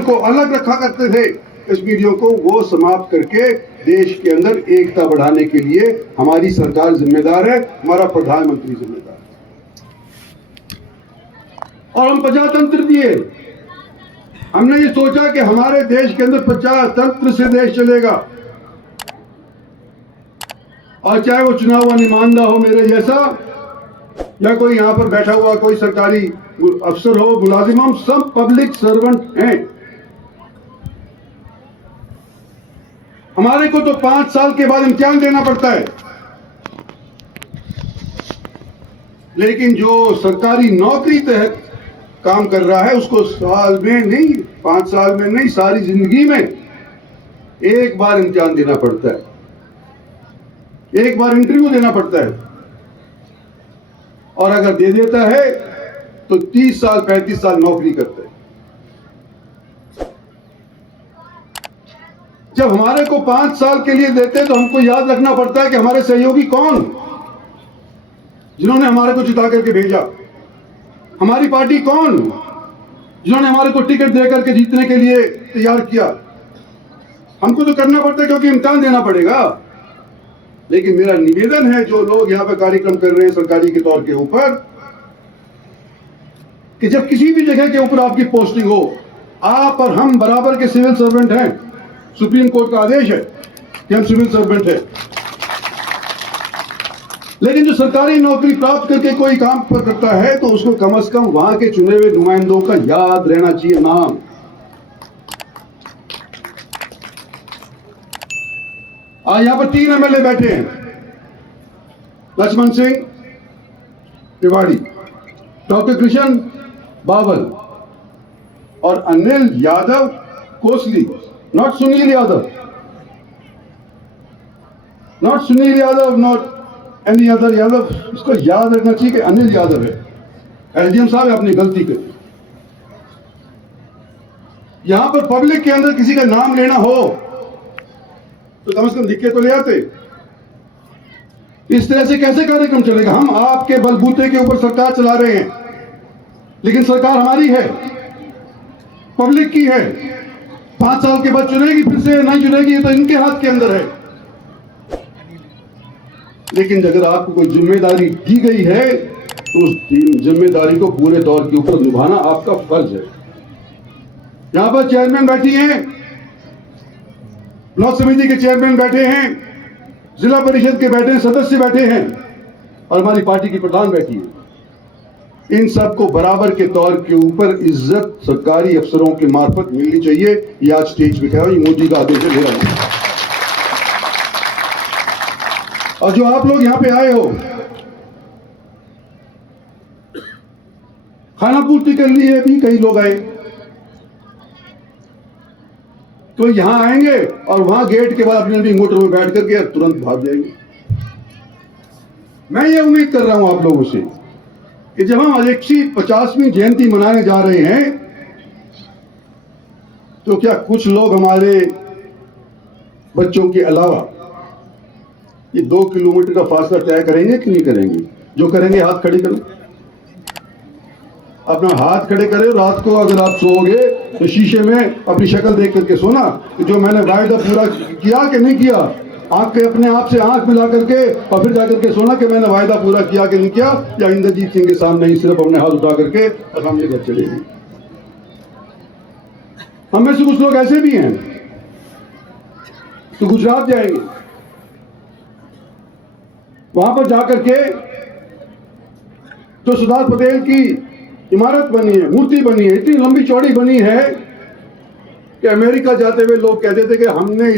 को अलग रखा करते थे कश्मीरियों को, वो समाप्त करके देश के अंदर एकता बढ़ाने के लिए हमारी सरकार जिम्मेदार है, हमारा प्रधानमंत्री जिम्मेदार है। और हम प्रजातंत्र दिए, हमने ये सोचा कि हमारे देश के अंदर प्रजातंत्र से देश चलेगा, और चाहे वो चुना हुआ नुमाइंदा हो मेरे जैसा, या कोई यहां पर बैठा हुआ कोई सरकारी अफसर हो, मुलाजिम, हम सब पब्लिक सर्वेंट हैं। हमारे को तो 5 साल के बाद इम्तिहान देना पड़ता है, लेकिन जो सरकारी नौकरी तहत काम कर रहा है उसको साल में नहीं, 5 साल में नहीं, सारी जिंदगी में एक बार इम्तिहान देना पड़ता है, एक बार इंटरव्यू देना पड़ता है, और अगर दे देता है तो 30 साल 35 साल नौकरी करता है। जब हमारे को 5 साल के लिए देते हैं तो हमको याद रखना पड़ता है कि हमारे सहयोगी कौन, जिन्होंने हमारे को जिता करके भेजा, हमारी पार्टी कौन, जिन्होंने हमारे को टिकट देकर के जीतने के लिए तैयार किया। हमको तो करना पड़ता है क्योंकि इम्तिहान देना पड़ेगा। लेकिन मेरा निवेदन है, जो लोग यहां पर कार्यक्रम कर रहे हैं सरकारी के तौर के ऊपर, कि जब किसी भी जगह के ऊपर आपकी पोस्टिंग हो, आप और हम बराबर के सिविल सर्वेंट हैं। सुप्रीम कोर्ट का आदेश है कि हम सिविल सर्वेंट हैं, लेकिन जो सरकारी नौकरी प्राप्त करके कोई काम पर करता है तो उसको कम से कम वहां के चुने हुए नुमाइंदों का याद रहना चाहिए नाम। आज यहां पर 3 एमएलए बैठे हैं, लक्ष्मण सिंह तिवारी, डॉक्टर कृष्ण बावल और Anil Yadav Kosli, not Sunil Yadav, not Sunil Yadav, not any other Yadav. इसको याद रखना चाहिए कि अनिल यादव है। एसडीएम साहब अपनी गलती करी। यहां पर पब्लिक के अंदर किसी का नाम लेना हो तो कम से कम लिख के तो ले आते। इस तरह से कैसे कार्यक्रम चलेगा? हम आपके बलबूते के ऊपर सरकार चला रहे हैं, लेकिन सरकार हमारी है, पब्लिक की है। 5 साल के बाद चुनेगी फिर से, नहीं चुनेगी ये तो इनके हाथ के अंदर है। लेकिन अगर आपको कोई जिम्मेदारी दी गई है तो उस जिम्मेदारी को पूरे तौर के ऊपर निभाना आपका फर्ज है। यहां पर चेयरमैन बैठी हैं, ब्लॉक समिति के चेयरमैन बैठे हैं, जिला परिषद के बैठे हैं, सदस्य बैठे हैं, और हमारी पार्टी की प्रधान बैठी है। इन सबको बराबर के तौर के ऊपर इज्जत सरकारी अफसरों के मार्फत मिलनी चाहिए। ये आज स्टेज पे कहा, ये मोदी का आदेश है, मेरा नहीं। और जो आप लोग यहां पे आए हो, खाना पूर्ति के लिए भी कई लोग आए, तो यहां आएंगे और वहां गेट के बाद अपनी मोटर में बैठ करके तुरंत भाग जाएंगे। मैं ये उम्मीद कर रहा हूं आप लोगों से कि जब हम 150वीं जयंती मनाने जा रहे हैं तो क्या कुछ लोग हमारे बच्चों के अलावा ये 2 किलोमीटर का फासला तय करेंगे कि नहीं करेंगे? जो करेंगे हाथ खड़े करें, अपना हाथ खड़े करें। रात को अगर आप सोओगे तो शीशे में अपनी शक्ल देख करके सोना कि जो मैंने वायदा पूरा किया कि नहीं किया। आंख के अपने आप से आंख मिला करके और फिर जाकर के सोना कि मैंने वायदा पूरा किया कि नहीं किया, या इंद्रजीत सिंह के सामने ही सिर्फ अपने हाथ उठा करके और सामने घर चले गए। हम में से कुछ लोग ऐसे भी हैं तो गुजरात जाएंगे, वहां पर जाकर के जो सरदार पटेल की इमारत बनी है, मूर्ति बनी है, इतनी लंबी चौड़ी बनी है कि अमेरिका जाते हुए लोग कहते थे कि हमने